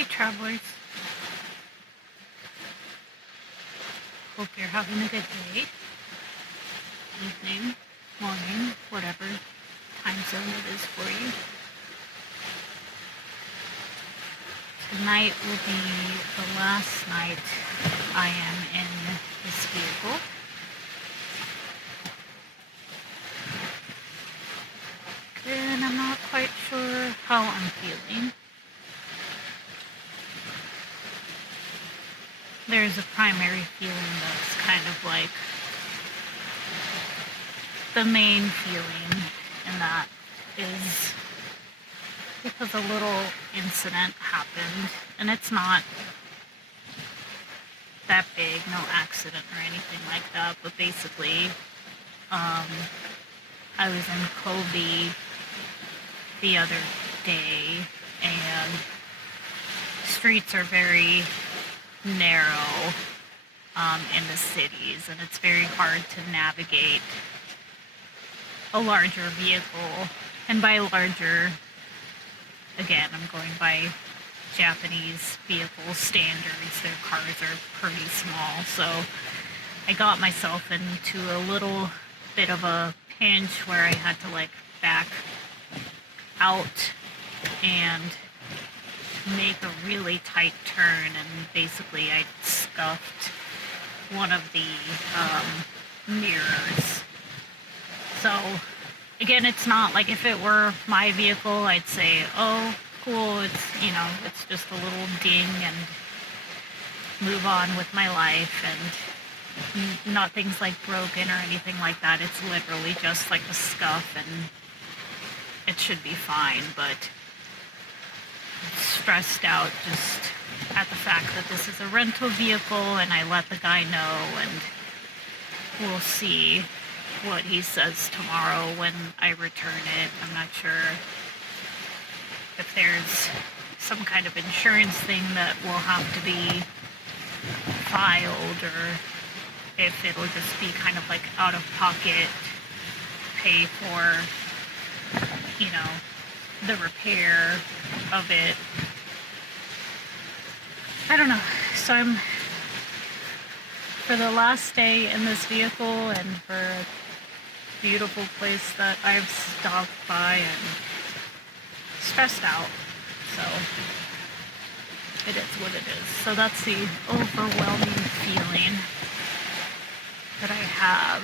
Hey travelers, hope you're having a good day, evening, morning, whatever time zone it is for you. Tonight will be the last night I am in this vehicle. And I'm not quite sure how I'm feeling. There's a primary feeling that's kind of like the main feeling, and that is because a little incident happened, and it's not that big, no accident or anything like that, but basically, I was in Kobe the other day, and streets are very narrow in the cities, and it's very hard to navigate a larger vehicle. And by larger, again, I'm going by Japanese vehicle standards. Their cars are pretty small, so I got myself into a little bit of a pinch where I had to like back out and make a really tight turn, and basically I scuffed one of the mirrors. So again, it's not like if it were my vehicle, I'd say, oh, cool, it's, it's just a little ding and move on with my life, and nothing's like broken or anything like that. It's literally just like a scuff, and it should be fine, but stressed out just at the fact that this is a rental vehicle, and I let the guy know, and we'll see what he says tomorrow when I return it. I'm not sure if there's some kind of insurance thing that will have to be filed, or if it'll just be kind of like out of pocket pay for, the repair of it. I don't know. So I'm, for the last day in this vehicle and for a beautiful place that I've stopped by, and stressed out. So it is what it is. So that's the overwhelming feeling that I have.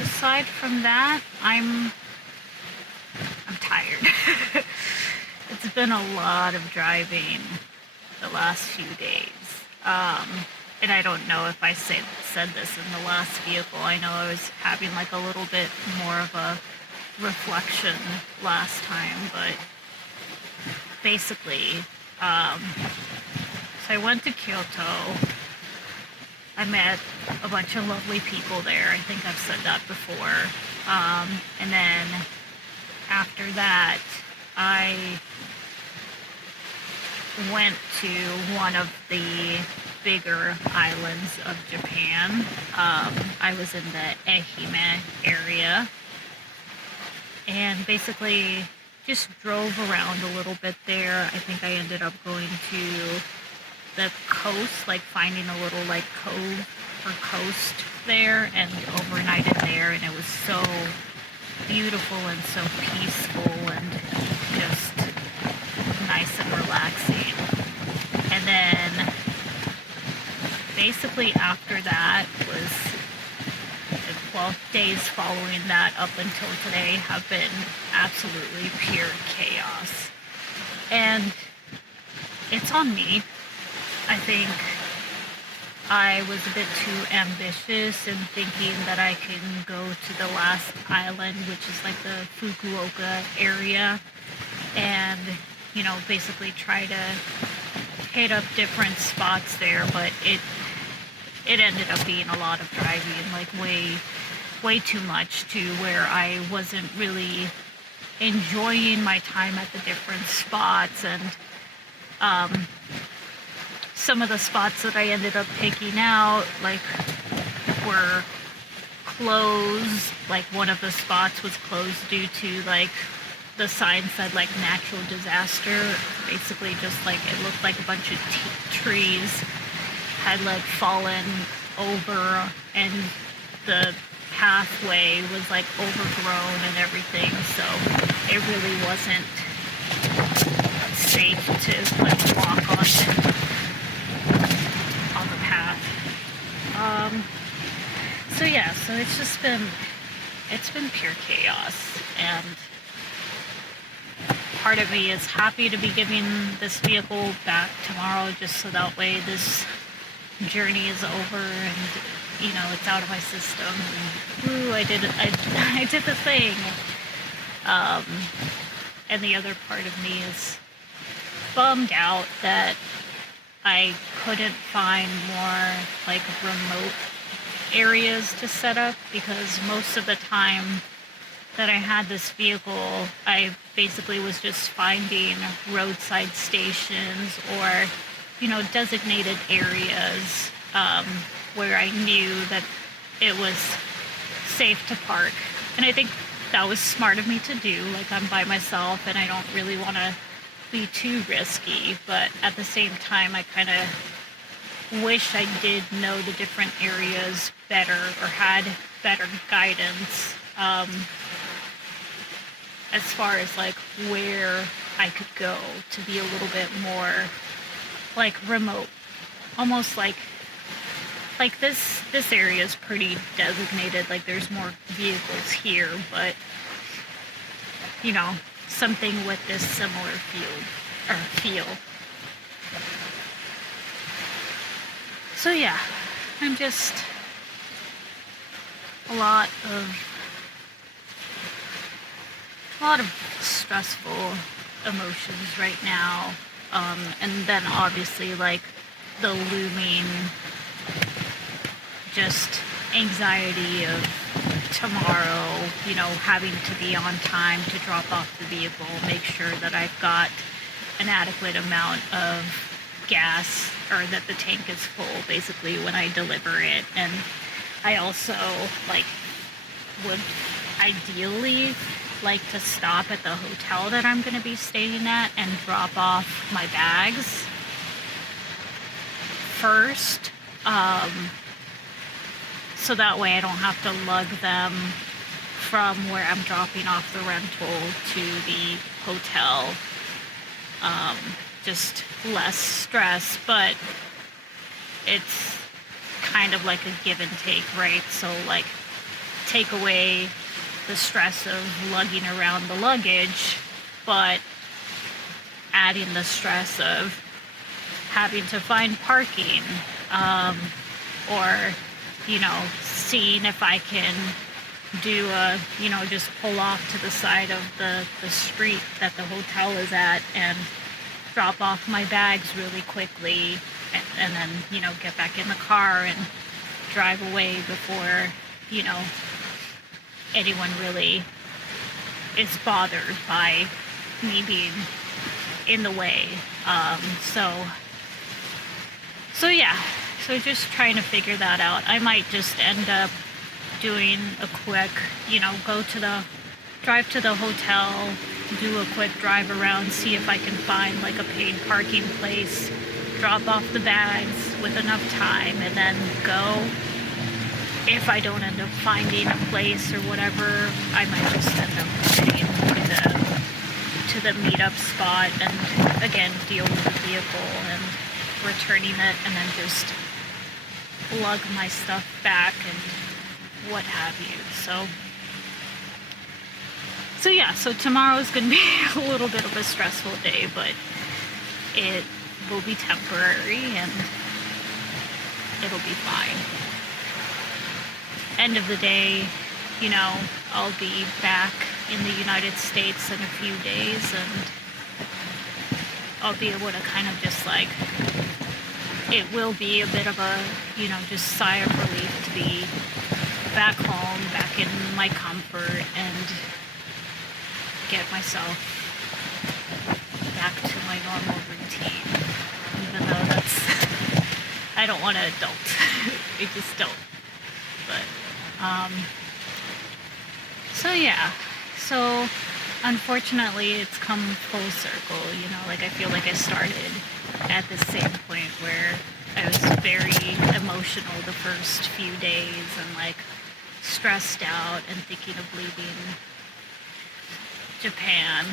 Aside from that, I'm tired. It's been a lot of driving the last few days. And I don't know if I said this in the last vehicle. I know I was having like a little bit more of a reflection last time, but basically, so I went to Kyoto. I met a bunch of lovely people there. I think I've said that before. And then after that, I went to one of the bigger islands of Japan. I was in the Ehime area, and basically just drove around a little bit there. I think I ended up going to the coast, like finding a little like cove or coast there, and overnighted there, and it was so beautiful and so peaceful and just nice and relaxing. And then basically after that was the 12 days following that up until today have been absolutely pure chaos. And it's on me. I think I was a bit too ambitious in thinking that I can go to the last island, which is like the Fukuoka area, and, basically try to hit up different spots there, but it ended up being a lot of driving, like way too much, to where I wasn't really enjoying my time at the different spots. And some of the spots that I ended up picking out, like, were closed. Like, one of the spots was closed due to, like, the sign said like natural disaster. Basically just like it looked like a bunch of trees had like fallen over, and the pathway was like overgrown and everything, so it really wasn't safe to like walk on the path. So yeah, so it's been pure chaos, and part of me is happy to be giving this vehicle back tomorrow, just so that way this journey is over and it's out of my system. And, ooh, I did it! I did the thing. And the other part of me is bummed out that I couldn't find more like remote areas to set up, because most of the time that I had this vehicle, I basically was just finding roadside stations or, designated areas where I knew that it was safe to park. And I think that was smart of me to do. Like, I'm by myself and I don't really want to be too risky, but at the same time, I kind of wish I did know the different areas better or had better guidance as far as like where I could go to be a little bit more like remote, almost like this area is pretty designated, like there's more vehicles here, but something with this similar feel. So yeah, I'm just a lot of stressful emotions right now, and then obviously like the looming just anxiety of tomorrow, having to be on time to drop off the vehicle, make sure that I've got an adequate amount of gas, or that the tank is full basically when I deliver it. And I also would ideally like to stop at the hotel that I'm going to be staying at and drop off my bags first, so that way I don't have to lug them from where I'm dropping off the rental to the hotel. Just less stress, but it's kind of like a give and take, right? So like take away the stress of lugging around the luggage, but adding the stress of having to find parking, or seeing if I can do just pull off to the side of the street that the hotel is at and drop off my bags really quickly, and then get back in the car and drive away before anyone really is bothered by me being in the way. So yeah, so just trying to figure that out. I might just end up doing a quick, drive to the hotel, do a quick drive around, see if I can find like a paid parking place, drop off the bags with enough time, and then go. If I don't end up finding a place or whatever, I might just end up heading to the meetup spot and again deal with the vehicle and returning it, and then just lug my stuff back and what have you. So yeah, so tomorrow's gonna be a little bit of a stressful day, but it will be temporary and it'll be fine. End of the day, I'll be back in the United States in a few days, and I'll be able to kind of just it will be a bit of a, just sigh of relief to be back home, back in my comfort, and get myself back to my normal routine, even though I don't want to adult. I just don't. But, so yeah, so unfortunately, it's come full circle. Like I feel like I started at the same point where I was very emotional the first few days and like stressed out and thinking of leaving Japan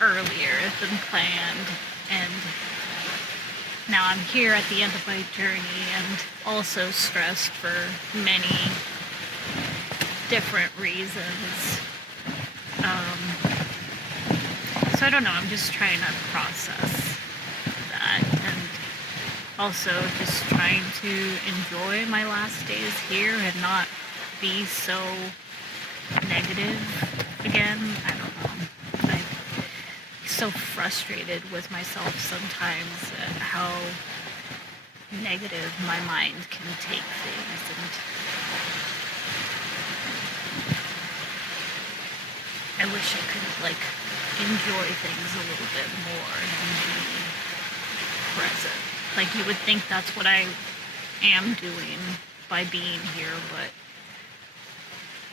earlier than planned. And now I'm here at the end of my journey and also stressed for many different reasons. So I don't know, I'm just trying to process that and also just trying to enjoy my last days here and not be so negative again. I don't know. I'm so frustrated with myself sometimes at how negative my mind can take things, and I wish I could like enjoy things a little bit more and be present. Like you would think that's what I am doing by being here, but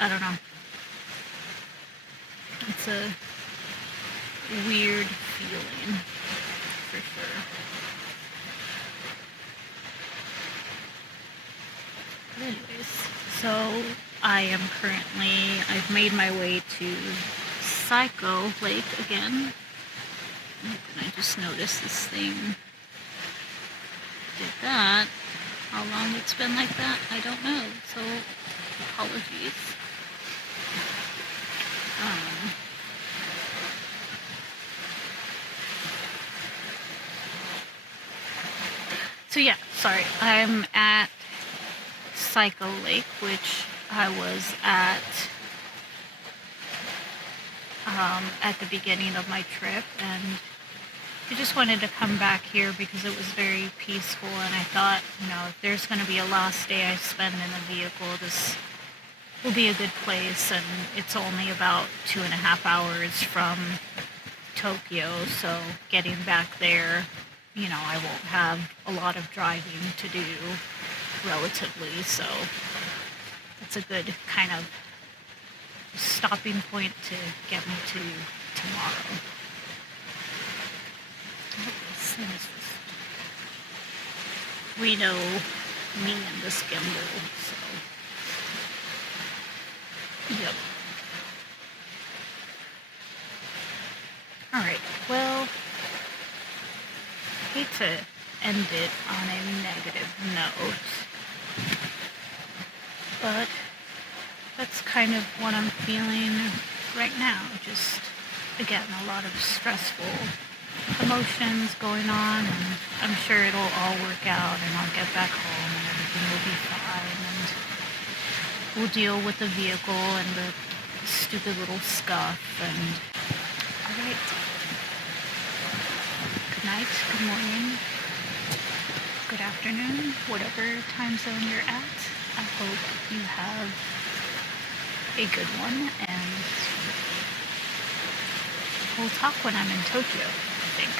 I don't know. It's a weird feeling for sure. But anyways, so I've made my way to Psycho Lake again. And I just noticed this thing did that. How long it's been like that, I don't know. So apologies. So yeah, sorry. I'm at Psycho Lake, which I was at the beginning of my trip, and I just wanted to come back here because it was very peaceful, and I thought, if there's going to be a last day I spend in a vehicle, this will be a good place, and it's only about 2.5 hours from Tokyo, so getting back there, I won't have a lot of driving to do relatively, so it's a good kind of stopping point to get me to tomorrow. We know me and this gimbal, so yep. Alright, well, I hate to end it on a negative note, but that's kind of what I'm feeling right now. Just, again, a lot of stressful emotions going on, and I'm sure it'll all work out, and I'll get back home and everything will be fine, and we'll deal with the vehicle and the stupid little scuff, and alright. Good night, good morning, good afternoon, whatever time zone you're at. I hope you have a good one, and we'll talk when I'm in Tokyo, I think.